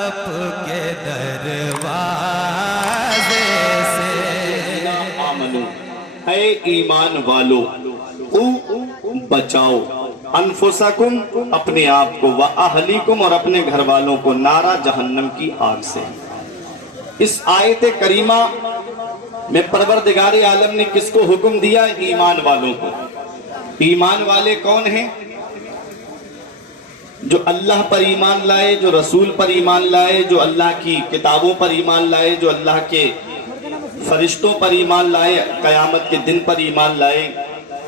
آپ کے دروازے سے آمنو، اے ایمان والو، بچاؤ انفسکم، اپنے آپ کو، واہلیکم، اور اپنے گھر والوں کو، نارا جہنم کی آگ سے۔ اس آیت کریمہ میں پروردگار عالم نے کس کو حکم دیا؟ ایمان والوں کو۔ ایمان والے کون ہیں؟ جو اللہ پر ایمان لائے، جو رسول پر ایمان لائے، جو اللہ کی کتابوں پر ایمان لائے، جو اللہ کے فرشتوں پر ایمان لائے، قیامت کے دن پر ایمان لائے،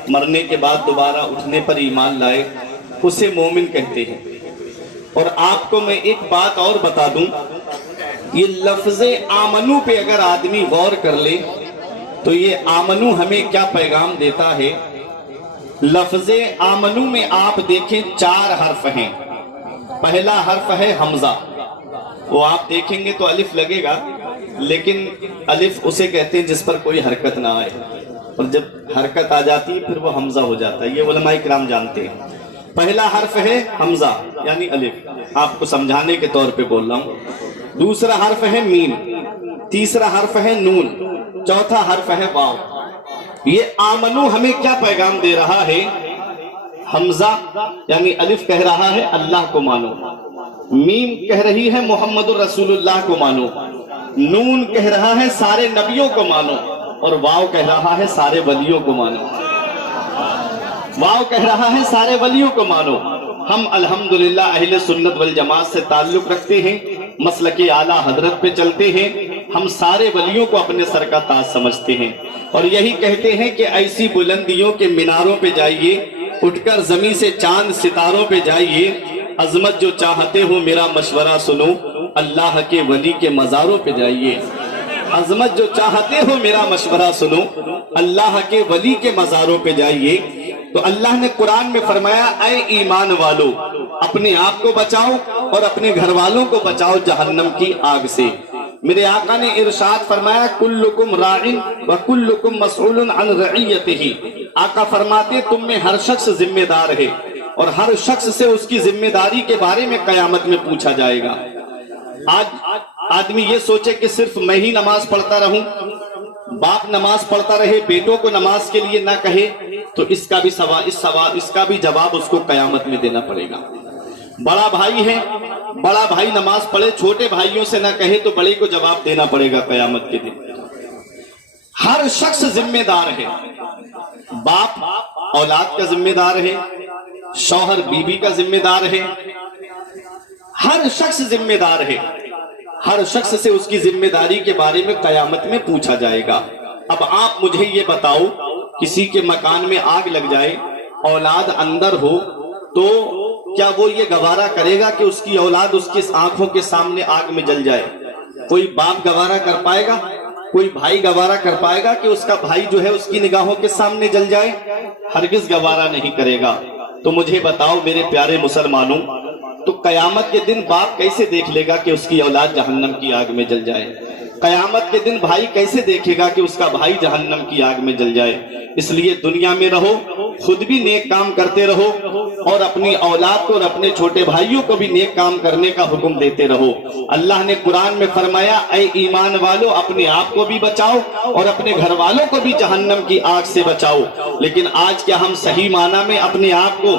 مرنے کے بعد دوبارہ اٹھنے پر ایمان لائے، اسے مومن کہتے ہیں۔ اور آپ کو میں ایک بات اور بتا دوں، یہ لفظ آمنو پہ اگر آدمی غور کر لے تو یہ آمنو ہمیں کیا پیغام دیتا ہے؟ لفظ آمنو میں آپ دیکھیں 4 حرف ہیں۔ پہلا حرف ہے حمزہ، وہ آپ دیکھیں گے تو الف لگے گا، لیکن الف اسے کہتے ہیں جس پر کوئی حرکت نہ آئے، اور جب حرکت آ جاتی ہے پھر وہ حمزہ ہو جاتا ہے، یہ علماء کرام جانتے ہیں۔ پہلا حرف ہے حمزہ یعنی الف، آپ کو سمجھانے کے طور پہ بول رہا ہوں۔ دوسرا حرف ہے میم، تیسرا حرف ہے نون، چوتھا حرف ہے واو۔ یہ آمنو ہمیں کیا پیغام دے رہا ہے؟ حمزہ یعنی الف کہہ رہا ہے اللہ کو مانو، میم کہہ رہی ہے محمد الرسول اللہ کو مانو، نون کہہ رہا ہے سارے نبیوں کو مانو، اور واو کہہ رہا ہے سارے ولیوں کو مانو۔ واو کہہ رہا ہے سارے ولیوں کو مانو۔ ہم الحمدللہ اہل سنت والجماعت سے تعلق رکھتے ہیں، مسلک اعلیٰ حضرت پہ چلتے ہیں، ہم سارے ولیوں کو اپنے سر کا تاج سمجھتے ہیں، اور یہی کہتے ہیں کہ ایسی بلندیوں کے میناروں پہ جائیے، اٹھ کر زمین سے چاند ستاروں پہ جائیے، عظمت جو چاہتے ہو میرا مشورہ سنو، اللہ کے ولی کے مزاروں پہ جائیے۔ عظمت جو چاہتے ہو میرا مشورہ سنو، اللہ کے ولی کے مزاروں پہ جائیے۔ تو اللہ نے قرآن میں فرمایا اے ایمان والو، اپنے آپ کو بچاؤ اور اپنے گھر والوں کو بچاؤ جہنم کی آگ سے۔ میرے آقا نے ارشاد فرمایا کلکم راعٍ وکلکم مسئول عن رعیتہ۔ آقا فرماتے تم میں ہر شخص ذمہ دار ہے، اور ہر شخص سے اس کی ذمہ داری کے بارے میں قیامت میں پوچھا جائے گا۔ آج آدمی یہ سوچے کہ صرف میں ہی نماز پڑھتا رہوں، باپ نماز پڑھتا رہے، بیٹوں کو نماز کے لیے نہ کہے، تو اس کا بھی جواب اس کو قیامت میں دینا پڑے گا۔ بڑا بھائی ہے، بڑا بھائی نماز پڑھے، چھوٹے بھائیوں سے نہ کہے تو بڑے کو جواب دینا پڑے گا قیامت کے دن۔ ہر شخص ذمہ دار ہے، باپ اولاد کا ذمہ دار ہے، شوہر بیوی کا ذمہ دار ہے، ہر شخص ذمہ دار ہے، ہر شخص سے اس کی ذمہ داری کے بارے میں قیامت میں پوچھا جائے گا۔ اب آپ مجھے یہ بتاؤ، کسی کے مکان میں آگ لگ جائے، اولاد اندر ہو، تو کیا وہ یہ گوارا کرے گا کہ اس کی اولاد اس کی آنکھوں کے سامنے آگ میں جل جائے؟ کوئی باپ گوارا کر پائے گا؟ کوئی بھائی گوارا کر پائے گا کہ اس کا بھائی جو ہے اس کی نگاہوں کے سامنے جل جائے؟ ہرگز گوارا نہیں کرے گا۔ تو مجھے بتاؤ میرے پیارے مسلمانوں، تو قیامت کے دن باپ کیسے دیکھ لے گا کہ اس کی اولاد جہنم کی آگ میں جل جائے؟ قیامت کے دن بھائی کیسے دیکھے گا کہ اس کا بھائی جہنم کی آگ میں جل جائے؟ اس لیے دنیا میں رہو، خود بھی نیک کام کرتے رہو، اور اپنی اولاد کو اور اپنے چھوٹے بھائیوں کو بھی نیک کام کرنے کا حکم دیتے رہو۔ اللہ نے قرآن میں فرمایا اے ایمان والو، اپنے آپ کو بھی بچاؤ اور اپنے گھر والوں کو بھی جہنم کی آگ سے بچاؤ۔ لیکن آج کیا ہم صحیح معنی میں اپنے آپ کو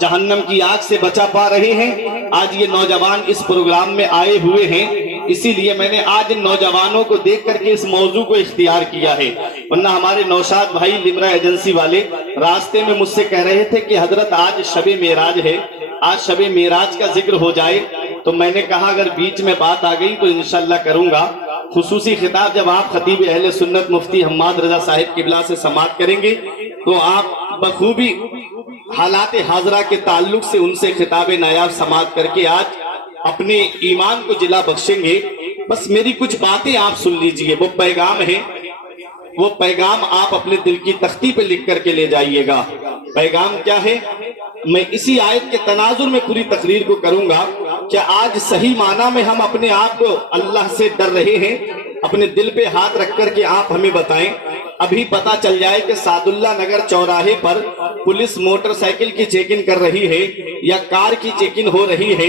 جہنم کی آگ سے بچا پا رہے ہیں؟ آج یہ نوجوان اس پروگرام میں آئے ہوئے ہیں، اسی لیے میں نے آج ان نوجوانوں کو دیکھ کر کے اس موضوع کو اختیار کیا ہے، ورنہ ہمارے نوشاد بھائی لمرا ایجنسی والے راستے میں مجھ سے کہہ رہے تھے کہ حضرت آج شب معراج ہے، آج شب معراج کا ذکر ہو جائے، تو میں نے کہا اگر بیچ میں بات آ گئی تو انشاءاللہ کروں گا۔ خصوصی خطاب جب آپ خطیب اہل سنت مفتی حماد رضا صاحب قبلہ سے سماعت کریں گے تو آپ بخوبی حالات حاضرہ کے تعلق سے ان سے خطاب نایاب سماعت کر کے آج اپنے ایمان کو جلا بخشیں گے۔ بس میری کچھ باتیں آپ سن لیجئے، وہ پیغام ہے، وہ پیغام آپ اپنے دل کی تختی پہ لکھ کر کے لے جائیے گا۔ پیغام کیا ہے؟ میں اسی آیت کے تناظر میں پوری تقریر کو کروں گا کہ آج صحیح معنی میں ہم اپنے آپ کو اللہ سے ڈر رہے ہیں؟ اپنے دل پہ ہاتھ رکھ کر کے آپ ہمیں بتائیں۔ ابھی پتا چل جائے کہ سعد اللہ نگر چوراہے پر پولیس موٹر سائیکل کی چیکنگ کر رہی ہے یا کار کی چیکنگ ہو رہی ہے،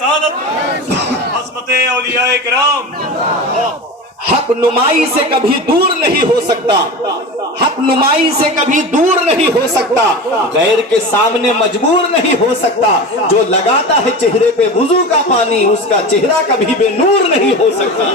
سعادت عظمت اولیاء کرام. حق نمائی سے کبھی دور نہیں ہو سکتا، حق نمائی سے کبھی دور نہیں ہو سکتا، غیر کے سامنے مجبور نہیں ہو سکتا. جو لگاتا ہے چہرے پہ وضو کا پانی اس کا چہرہ کبھی بے نور نہیں ہو سکتا.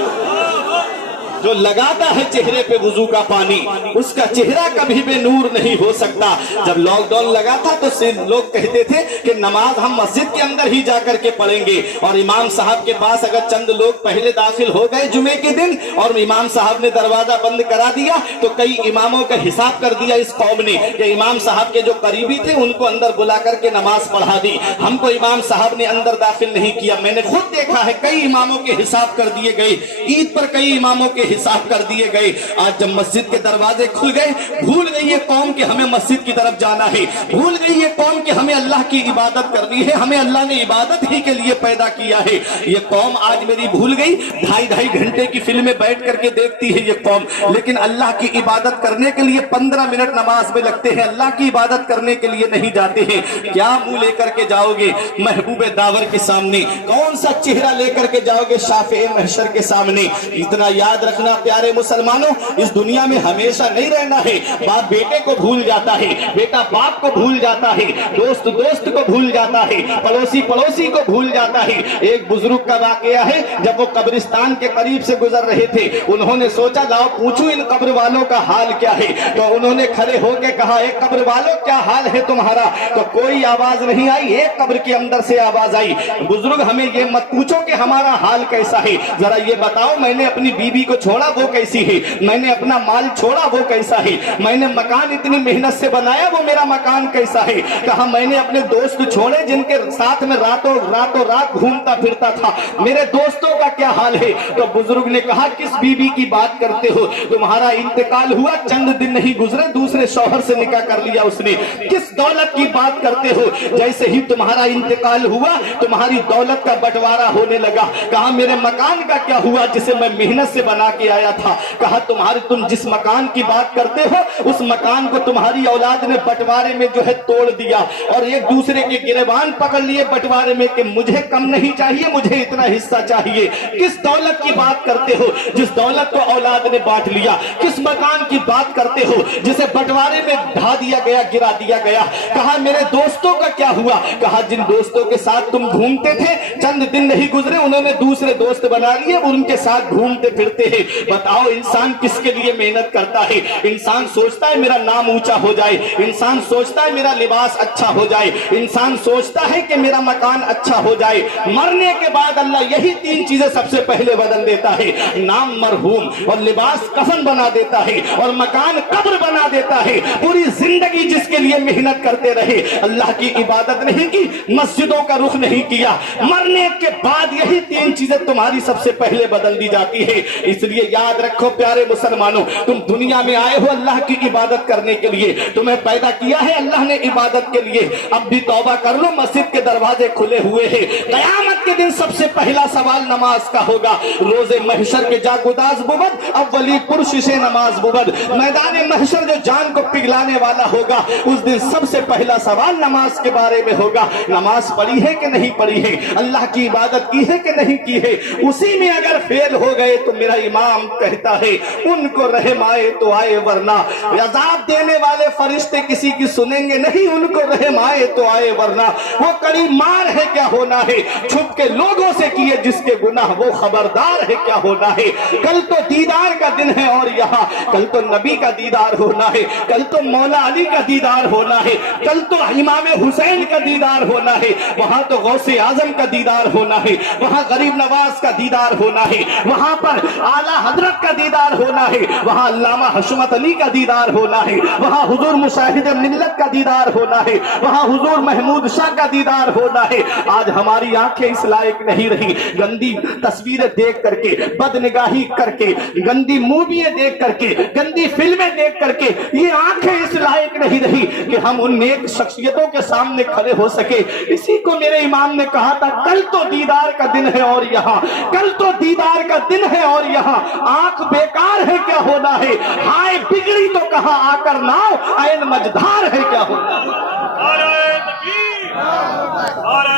جو لگاتا ہے چہرے پہ وضو کا پانی اس کا چہرہ کبھی بے نور نہیں ہو سکتا. جب لاک ڈاؤن لگا تھا تو لوگ کہتے تھے کہ نماز ہم مسجد کے اندر ہی جا کر کے پڑھیں گے، اور امام صاحب کے پاس اگر چند لوگ پہلے داخل ہو گئے جمعے کے دن اور امام صاحب نے دروازہ بند کرا دیا تو کئی اماموں کا حساب کر دیا اس قوم نے کہ امام صاحب کے جو قریبی تھے ان کو اندر بلا کر کے نماز پڑھا دی، ہم کو امام صاحب نے اندر داخل نہیں کیا. میں نے خود دیکھا ہے کئی اماموں کے حساب کر دیے گئے، عید پر کئی اماموں کے حساب کر دیے گئے. آج جب مسجد کے دروازے کھل گئے بھول گئی یہ قوم کہ ہمیں مسجد کی طرف جانا ہے، بھول گئی یہ قوم کہ ہمیں اللہ کی عبادت کرنی ہے، ہمیں اللہ نے عبادت ہی کے لیے پیدا کیا ہے. یہ قوم آج میری بھول گئی، ڈھائی گھنٹے کی فلمیں بیٹھ کر کے دیکھتی ہے یہ قوم، لیکن اللہ کی عبادت کرنے کے لیے 15 منٹ نماز میں لگتے ہیں، اللہ کی عبادت کرنے کے لیے نہیں جاتے ہیں. کیا منہ لے کر کے جاؤ گے محبوب داور کے سامنے؟ کون سا چہرہ لے کر کے جاؤ گے شافع محشر کے سامنے؟ اتنا یاد رکھنا پیارے مسلمانوں، اس دنیا میں ہمیشہ نہیں رہنا ہے. باپ بیٹے کو بھول جاتا ہے، بیٹا باپ کو بھول جاتا ہے، دوست دوست کو بھول جاتا ہے، پڑوسی پڑوسی کو بھول جاتا ہے. ایک بزرگ کا واقعہ ہے، جب وہ قبرستان کے قریب سے گزر رہے تھے انہوں نے سوچا لاؤ پوچھوں ان قبر والوں کا حال کیا ہے. تو انہوں نے کھڑے ہو کے کہا اے قبر والوں کیا حال ہے تمہارا؟ تو کوئی آواز نہیں آئی، ایک قبر کے اندر سے آواز آئی، بزرگ ہمیں یہ مت پوچھو کہ ہمارا حال کیسا ہے، ذرا یہ بتاؤ میں نے اپنی بیوی کو چھوڑا وہ کیسی ہے، میں نے اپنا مال چھوڑا وہ کیسا ہے، میں نے مکان اتنی محنت سے بنایا وہ میرا مکان کیسا ہے. کہا میں نے اپنے دوست چھوڑے جن کے ساتھ میں راتوں رات گھومتا پھرتا تھا، میرے دوستوں کا کیا حال ہے. تو بزرگ نے کہا کس بیوی کی بات کرتے ہو؟ تمہارا انتقال ہوا چند دن نہیں گزرے دوسرے شوہر سے نکاح کر لیا اس نے. کس دولت کی بات کرتے ہو؟ جیسے ہی تمہارا انتقال ہوا تمہاری دولت کا بٹوارا ہونے لگا. کہا میرے مکان کا کیا ہوا جسے میں محنت سے بنا کے آیا تھا؟ کہا تم جس مکان کی بات کرتے ہو اس مکان کو تمہاری اولاد نے بٹوارے میں جو ہے توڑ دیا اور ایک دوسرے کے گریبان پکڑ لیے بٹوارے میں کہ مجھے کم نہیں چاہیے مجھے اتنا حصہ چاہیے. کس دولت کی بات کرتے ہو جس دولت کو اولاد نے بانٹ لیا؟ کس مکان کی بات کرتے ہو جسے بٹوارے میں ڈھا دیا گیا گرا دیا گیا؟ کہا میرے دوستوں کا کیا ہوا؟ کہا جن دوستوں کے ساتھ تم گھومتے تھے چند دن نہیں گزرے انہوں نے دوسرے دوست بنا لیے ان کے ساتھ گھومتے پھرتے ہیں. بتاؤ انسان کس کے لیے محنت کرتا ہے؟ انسان سوچتا ہے میرا نام اونچا ہو جائے، انسان سوچتا ہے میرا لباس اچھا ہو جائے، انسان سوچتا ہے کہ میرا مکان اچھا ہو جائے. مرنے کے بعد اللہ یہی 3 چیزیں سب سے پہلے بدل دیتا ہے، نام مرحوم اور لباس کفن بنا دیتا ہے اور مکان قبر بنا دیتا ہے. پوری زندگی جس کے لیے محنت کرتے رہے اللہ کی عبادت نہیں کی، مسجدوں کا رخ نہیں کیا، مرنے کے بعد یہی 3 چیزیں تمہاری سب سے پہلے بدل دی جاتی ہے. اس لیے یاد رکھو پیارے مسلمانوں، تم دنیا میں آئے ہو اللہ کی عبادت کرنے کے لیے، تمہیں پیدا کیا ہے اللہ نے عبادت کے لیے. اب بھی توبہ کر لو، مسجد کے دروازے کھلے ہوئے ہیں. قیامت کے دن سب سے پہلا سوال نماز کا ہوگا. روز محشر کے جا گداز بود اولی پرشش نماز بود. میدان محشر جو جان کو پگلانے والا ہوگا اس دن سب سے پہلا سوال نماز کے بارے میں ہوگا. نماز پڑھی ہے کہ نہیں پڑھی ہے؟ اللہ کی عبادت کی ہے کہ نہیں کی ہے؟ اسی میں اگر فیل ہو گئے تو میرا امام کہتا ہے ان کو رحم آئے تو آئے ورنہ عذاب دینے والے فرشتے کسی کی سنیں گے نہیں، ان کو رحم آئے تو آئے ورنہ وہ کڑی مار ہے کیا ہونا ہے، چھپ کے لوگوں سے کیے جس کے گناہ وہ خبردار ہے کیا ہونا ہے. کل تو دیدار کا دن ہے اور یہاں کل تو نبی کا دیدار ہونا ہے، کل تو مولا علی کا دیدار ہونا ہے، کل تو امام حسین کا دیدار ہونا ہے، وہاں تو غوث اعظم کا دیدار ہونا ہے، وہاں غریب نواز کا دیدار ہونا ہے، وہاں پر اعلیٰ حضرت کا دیدار ہونا ہے، وہاں علامہ حشمت علی کا دیدار ہونا ہے، وہاں حضور مشاہد ملت کا دیدار ہونا ہے، وہاں حضور محمود شاہ کا دیدار ہونا ہے. آج ہماری آنکھیں اس لائق نہیں رہی، گندی تصویریں دیکھ کر کے، بد نگاہی کر کے، گندی موویاں دیکھ کر کے، گندی فلمیں دیکھ کر کے یہ آنکھیں اس لائق نہیں رہی کہ ہم ان نیک شخصیتوں کے سامنے کھڑے ہو سکے. اسی کو میرے امام نے کہا تھا کل تو دیدار کا دن ہے اور یہاں کل تو دیدار کا دن ہے اور یہاں آنکھ بیکار ہے کیا ہونا ہے، ہائے بگڑی تو کہاں آ کر ناؤ عین مجدھار ہے کیا ہونا ہے. نعرہ تکبیر، نعرہ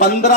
15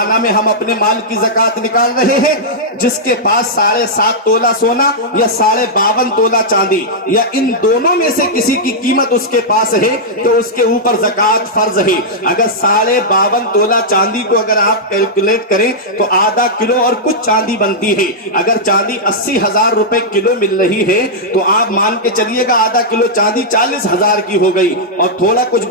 زمانہ میں ہم اپنے مال کی زکات نکال رہے ہیں، جس کے پاس 7.5 تولہ سونا یا 52.5 تولہ چاندی یا ان دونوں میں سے کسی کی قیمت اس کے پاس ہے تو اس کے اوپر زکات فرض ہے۔ اگر 52.5 تولہ چاندی کو اگر آپ کیلکولیٹ کریں تو آدھا کلو اور کچھ چاندی بنتی ہے۔ اگر چاندی 80,000 روپے کلو مل رہی ہے تو آپ مان کے چلیے گا آدھا کلو چاندی 40,000 کی ہو گئی، اور تھوڑا کچھ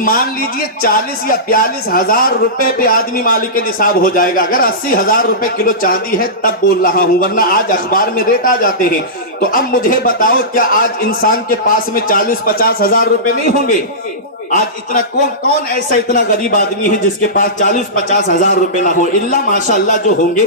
مان لیجئے 40 یا 42,000 روپے پہ آدمی مالک نصاب ہو جائے گا۔ اگر 80,000 روپے کلو چاندی ہے تب بول رہا ہوں، ورنہ آج اخبار میں ریٹ آ جاتے ہیں۔ تو اب مجھے بتاؤ کیا آج انسان کے پاس میں 40-50 ہزار روپے نہیں ہوں گے؟ آج اتنا کون ایسا اتنا غریب آدمی ہے جس کے پاس 40-50 ہزار روپے نہ ہو؟ اللہ ماشاءاللہ جو ہوں گے۔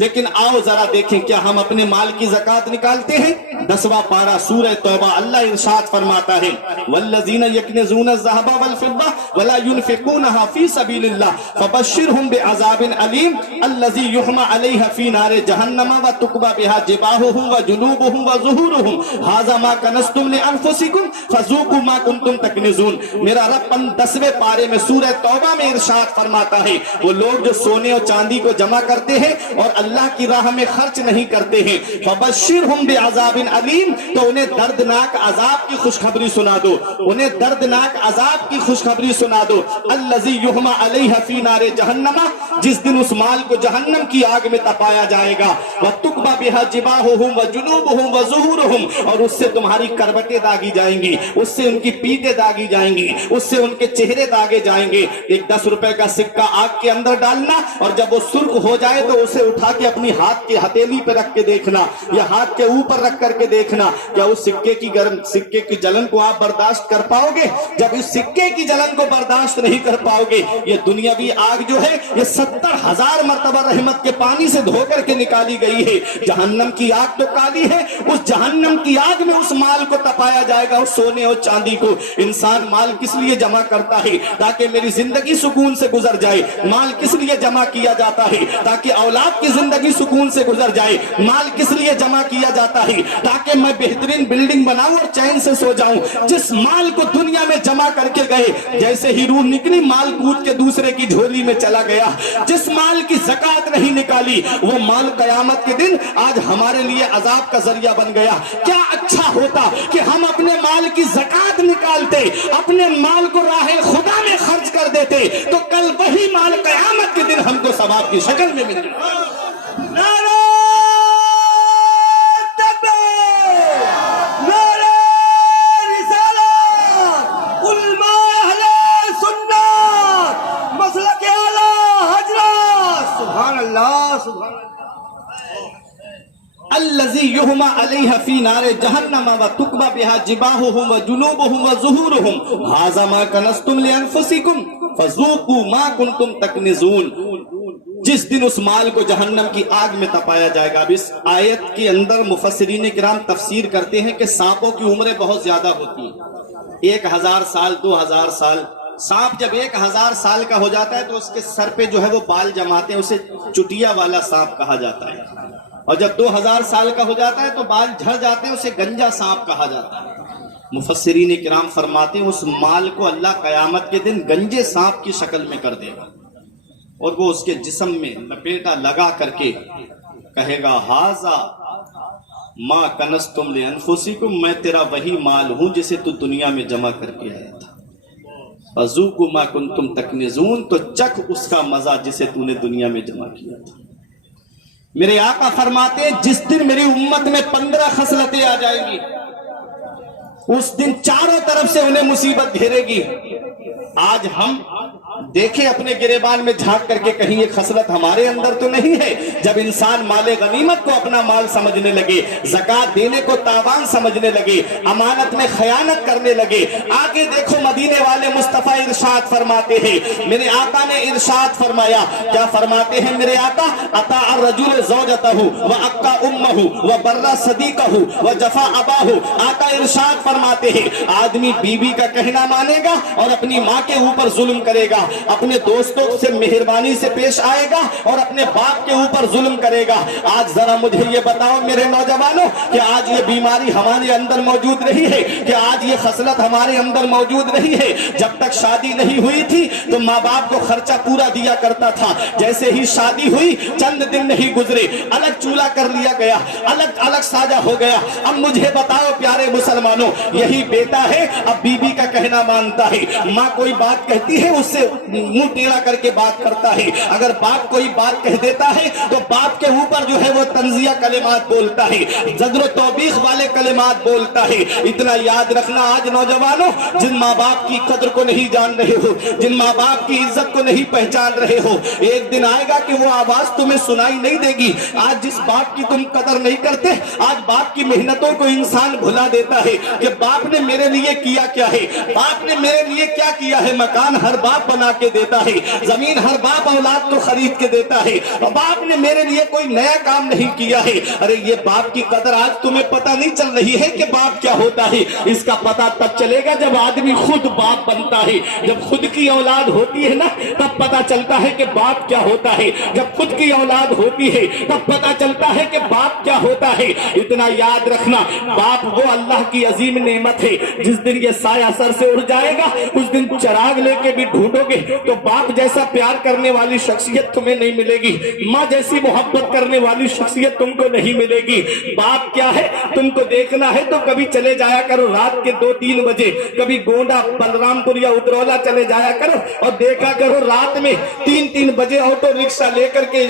لیکن آؤ ذرا دیکھیں کیا ہم اپنے مال کی زکات نکالتے ہیں؟ 10واں پارہ سورہ توبہ اللہ ارشاد فرماتا ہے والذین یکنزون الذھب والفضہ ولا ينفقونها فی سبیل اللہ فبشرهم بعذاب علیم الذی یحمى علیہ فی نار جہنم وتکوی بها جباہهم وجنوبهم وظہورهم ھذا ما کنزتم لانفسکم فذوقوا ما کنتم تکنزون۔ میرا رب 10ویں پارے میں سورہ توبہ میں ارشاد فرماتا ہے وہ لوگ جو سونے اور چاندی کو جمع کرتے ہیں اور اللہ کی راہ میں خرچ نہیں کرتے ہیں، فبشرهم بعذاب علیم، تو انہیں دردناک عذاب کی خوشخبری سنا دو، انہیں دردناک عذاب کی خوشخبری سنا دو۔ الذی یحمى علیہ فی نار جہنم، جس دن اس مال کو جہنم کی آگ میں تپایا جائے گا، وتکوی بها جباہهم وجنوبهم وظہورهم، اور اس سے تمہاری کروٹیں داغی جائیں گی، اس سے ان کی پیٹیں داغی جائیں گی، اس سے ان کے چہرے داغے جائیں گے۔ ایک 10 روپے کا سکہ آگ کے اندر ڈالنا اور جب وہ سرخ ہو جائے تو اسے اٹھا کے اپنی ہاتھ کی ہتھیلی پہ رکھ کے دیکھنا یا ہاتھ کے اوپر رکھ کر کے دیکھنا، کیا اس سکے کی جلن کو آپ برداشت کر پاؤ گے؟ جب اس سکے کی جلن کو برداشت نہیں کر پاؤ گے، یہ دنیاوی آگ جو ہے یہ 70,000 مرتبہ رحمت کے پانی سے دھو کر کے نکالی گئی ہے۔ جہنم کی آگ تو کالی ہے، اس جہنم کی آگ میں اس مال کو تپایا جائے گا، اس سونے اور چاندی کو۔ انسان مال کس لیے جمع کرتا ہے؟ تاکہ میری زندگی سکون سے گزر جائے۔ مال کس لیے جمع کیا جاتا ہے؟ تاکہ اولاد کی زندگی سکون سے گزر جائے۔ مال کس لیے جمع کیا جاتا ہے؟ تاکہ میں بہترین بلڈنگ بناؤں اور چین سے سو جاؤں۔ جس مال کو دنیا میں جمع کر کے گئے، جیسے ہی روح نکلی مال کود کے دوسرے کی جھولی میں چلا گیا۔ جس مال کی زکات نہیں نکالی وہ مال قیامت کے دن آج ہمارے لیے عذاب کا ذریعہ بن گیا۔ کیا اچھا ہوتا کہ ہم اپنے مال کی زکات نکالتے، اپنے مال کو راہ خدا میں خرچ کر دیتے، تو کل وہی مال قیامت کے دن ہم کو ثواب کی شکل میں مل جائے۔ نعرہ تکبیر، نعرہ رسالت، علماء اہل سنت، مسلک اعلیٰ حضرت، سبحان اللہ سبحان اللہ۔ الذی یحمى علیہ فی نار جہنم وتکوی بها جباہهم وجنوبهم وظہورهم ھذا ما کنزتم لانفسکم فذوقوا ما کنتم تکنزون۔ جس دن اس مال کو جہنم کی آگ میں تپایا جائے گا۔ اب اس آیت کے اندر مفسرین کرام تفسیر کرتے ہیں کہ سانپوں کی عمریں بہت زیادہ ہوتی ہیں، 1000 سال 2000 سال۔ سانپ جب 1000 سال کا ہو جاتا ہے تو اس کے سر پہ جو ہے وہ بال جماتے ہیں، اسے چٹیا والا سانپ کہا جاتا ہے، اور جب 2000 سال کا ہو جاتا ہے تو بال جھڑ جاتے ہیں، اسے گنجا سانپ کہا جاتا ہے۔ مفسرین کرام فرماتے ہیں اس مال کو اللہ قیامت کے دن گنجے سانپ کی شکل میں کر دے گا، اور وہ اس کے جسم میں لپیٹا لگا کر کے کہے گا ھذا ما کنزتم لانفسکم، میں تیرا وہی مال ہوں جسے تو دنیا میں جمع کر کے آیا تھا، فذوقوا ما کنتم تکنزون، تو چکھ اس کا مزہ جسے تو نے دنیا میں جمع کیا تھا۔ میرے آقا فرماتے ہیں جس دن میری امت میں 15 خصلتیں آ جائیں گی، اس دن چاروں طرف سے انہیں مصیبت گھیرے گی۔ آج ہم دیکھیں اپنے گریبان میں جھانک کر کے کہیں یہ خصلت ہمارے اندر تو نہیں ہے۔ جب انسان مال غنیمت کو اپنا مال سمجھنے لگے، زکات دینے کو تاوان سمجھنے لگے، امانت میں خیانت کرنے لگے، آگے دیکھو مدینے والے مصطفیٰ ارشاد فرماتے ہیں، میرے آقا نے ارشاد فرمایا، کیا فرماتے ہیں میرے آقا؟ اطاع الرجل زوجتہ وعقا امہ وبر صدیقہ وجفا اباہ۔ آقا ارشاد فرماتے ہیں آدمی بیوی کا کہنا مانے گا اور اپنی ماں کے اوپر ظلم کرے گا، اپنے دوستوں سے مہربانی سے پیش آئے گا اور اپنے باپ کے اوپر ظلم کرے گا۔ آج ذرا مجھے یہ بتاؤ میرے نوجوانوں کہ آج یہ بیماری ہمارے اندر موجود رہی ہے، کہ آج یہ خصلت ہمارے اندر موجود رہی ہے۔ جب تک شادی نہیں ہوئی تھی تو ماں باپ کو خرچہ پورا دیا کرتا تھا، جیسے ہی شادی ہوئی چند دن نہیں گزرے الگ چولہا کر لیا گیا، الگ الگ ساجہ ہو گیا۔ اب مجھے بتاؤ پیارے مسلمانوں، یہی بیٹا ہے اب بیوی کا کہنا مانتا ہے، ماں کوئی بات کہتی ہے اس سے منہ ٹیڑھا کر کے بات کرتا ہے، اگر باپ کوئی بات کہہ دیتا ہے تو باپ کے اوپر جو ہے وہ تنزیہ کلمات بولتا ہے، زجر و توبیخ والے کلمات بولتا ہے۔ اتنا یاد رکھنا آج نوجوانوں، جن ماں باپ کی قدر کو نہیں جان رہے ہو، جن ماں باپ کی عزت کو نہیں پہچان رہے ہو، ایک دن آئے گا کہ وہ آواز تمہیں سنائی نہیں دے گی۔ آج جس باپ کی تم قدر نہیں کرتے، آج باپ کی محنتوں کو انسان بھلا دیتا ہے کہ باپ نے میرے لیے کیا کیا ہے، باپ نے میرے لیے کیا کیا ہے۔ مکان ہر باپ بنا کے دیتا ہے، زمین ہر باپ اولاد کو خرید کے دیتا ہے، اور باپ نے میرے لیے کوئی نیا کام نہیں کیا ہے۔ ارے یہ باپ کی قدر آج تمہیں پتہ نہیں چل رہی ہے کہ باپ کیا ہوتا ہے۔ اس کا پتہ تب چلے گا جب آدمی خود باپ بنتا ہے، جب خود کی اولاد ہوتی ہے نا تب پتہ چلتا ہے کہ باپ کیا ہوتا ہے، جب خود کی اولاد ہوتی ہے تب پتہ چلتا ہے کہ باپ کیا ہوتا ہے۔ اتنا یاد رکھنا، باپ وہ اللہ کی عظیم نعمت ہے، جس دن یہ سایہ سر سے اڑ جائے گا اس دن چراغ لے کے بھی ڈھونڈو گے تو باپ جیسا پیار کرنے والی شخصیت تمہیں نہیں ملے گی، ماں جیسی محبت کرنے والی شخصیت تم کو نہیں ملے گی۔ باپ کیا ہے تم کو دیکھنا ہے تو کبھی چلے جایا کرو رات کے 2-3 بجے، کبھی گونڈا بلرام پور یا ادرولہ چلے جایا کرو اور دیکھا کرو رات میں 3-3 بجے آٹو رکشہ لے کر کے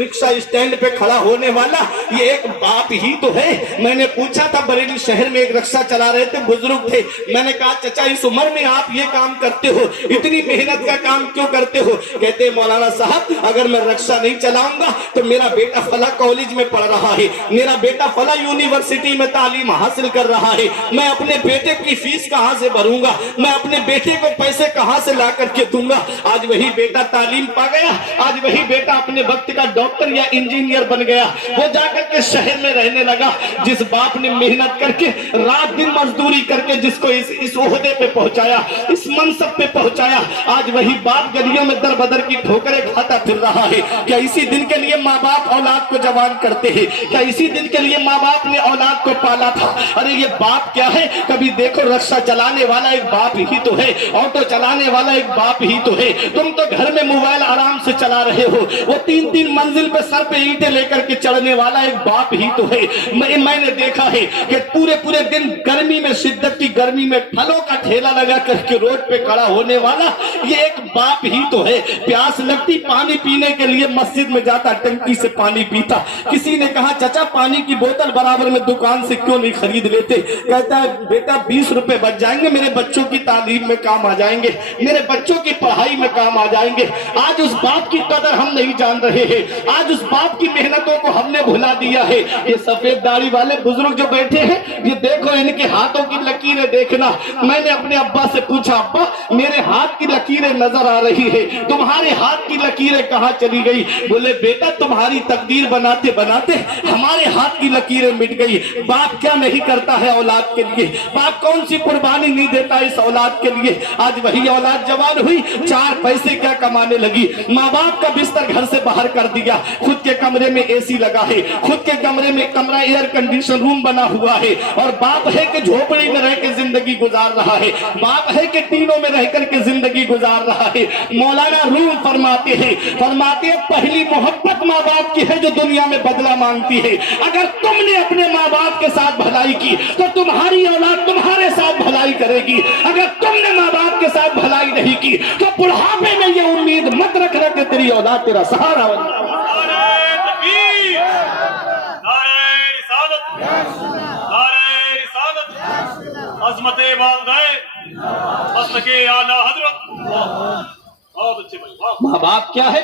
رکشہ اسٹینڈ پہ کھڑا ہونے والا یہ ایک باپ ہی تو ہے۔ میں نے پوچھا تھا بریلی شہر میں ایک رکشہ چلا رہے تھے، بزرگ تھے، میں نے کہا چچا اس عمر میں آپ یہ کام کرتے ہو، اتنی محنت کا کام کیوں کرتے ہو؟ کہتے مولانا صاحب اگر میں رکشہ نہیں چلاؤں گا تو میرا بیٹا فلاں کالج میں پڑھ رہا ہے، میرا بیٹا فلاں یونیورسٹی میں تعلیم حاصل کر رہا ہے، میں اپنے بیٹے کی فیس کہاں سے بھروں گا، میں اپنے بیٹے کو پیسے کہاں سے لا کر کے دوں گا۔ آج وہی بیٹا تعلیم پا گیا، آج وہی بیٹا اپنے وقت کا ڈاکٹر یا انجینئر بن گیا، وہ جا کر کے شہر میں رہنے لگا۔ جس باپ نے محنت کر کے رات دن مزدوری کر کے جس کو اس عہدے پہ پہنچایا، اس منصب پہ پہنچایا، آج وہی باپ گلیوں میں در بدر کی ٹھوکریں کھاتا پھر رہا ہے۔ کیا اسی دن کے لیے ماں باپ اولاد کو جوان کرتے ہیں؟ کیا اسی دن کے لیے ماں باپ نے اولاد کو پالا تھا؟ ارے یہ باپ کیا ہے؟ کبھی دیکھو رکشہ چلانے والا ایک باپ ہی تو ہے، آٹو چلانے والا ایک باپ ہی تو ہے۔ تم تو گھر میں موبائل آرام سے چلا رہے ہو، وہ 3-3 منزل پہ سر پہ اینٹیں لے کر کے چڑھنے والا ایک باپ ہی تو ہے۔ میں نے دیکھا ہے کہ پورے دن گرمی میں، شدت کی گرمی میں پھلوں کا ٹھیلا لگا کر کے روڈ پہ کھڑا ہونے والا یہ ایک باپ ہی تو ہے۔ پیاس لگتی پانی پینے کے لیے مسجد میں جاتا، ٹنکی سے پانی پیتا۔ کسی نے کہا چچا پانی کی بوتل برابر میں دکان سے کیوں نہیں خرید لیتے؟ کہتا ہے بیٹا 20 روپے بچ جائیں گے، میرے بچوں کی تعلیم میں کام آ جائیں گے، میرے بچوں کی پڑھائی میں کام آ جائیں گے۔ آج اس باپ کی قدر ہم نہیں جان رہے ہیں، آج اس باپ کی محنتوں کو ہم نے بھلا دیا ہے۔ یہ سفید داڑھی والے بزرگ جو بیٹھے ہیں یہ دیکھو ان کے ہاتھوں کی لکیریں دیکھنا۔ میں نے اپنے ابا سے پوچھا ابا میرے ہاتھ کی لکیریں نظر آ رہی ہے، تمہارے ہاتھ کی لکیریں کہاں چلی گئی؟ بولے بیٹا تمہاری تقدیر بناتے بناتے ہمارے ہاتھ کی لکیریں مٹ گئی۔ باپ کیا نہیں کرتا ہے اولاد کے لیے، باپ کون سی قربانی نہیں دیتا اس اولاد کے لیے۔ آج وہی اولاد جوان ہوئی، 4 پیسے کیا کمانے لگی، ماں باپ کا بستر گھر سے باہر کر دیا، خود کے کمرے میں اے سی لگا ہے، خود کے کمرے میں کمرہ ایئر کنڈیشن روم بنا ہوا ہے، اور باپ ہے کہ جھوپڑی میں رہ کے زندگی گزار رہا ہے، باپ ہے کہ ٹینوں میں رہ کر کے زندگی گزار رہا ہے۔ مولانا روم فرماتے ہیں پہلی محبت ماں باپ کی ہے جو دنیا میں بدلہ مانگتی ہے۔ اگر تم نے اپنے ماں باپ کے ساتھ بھلائی کی تو تمہاری اولاد تمہارے ساتھ بھلائی کرے گی، اگر تم نے ماں باپ کے ساتھ بھلائی نہیں کی تو بڑھاپے میں یہ امید مت رکھنا کہ تیری اولاد تیرا سہارا بن جائے۔ نعرہ تکبیر، نعرہ رسالت، نعرہ رسالت، عظمت والدین، مسلک اعلیٰ حضرت۔ بہت اچھے بھائی، ماں باپ کیا ہے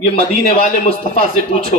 یہ مدینے والے مصطفیٰ سے پوچھو۔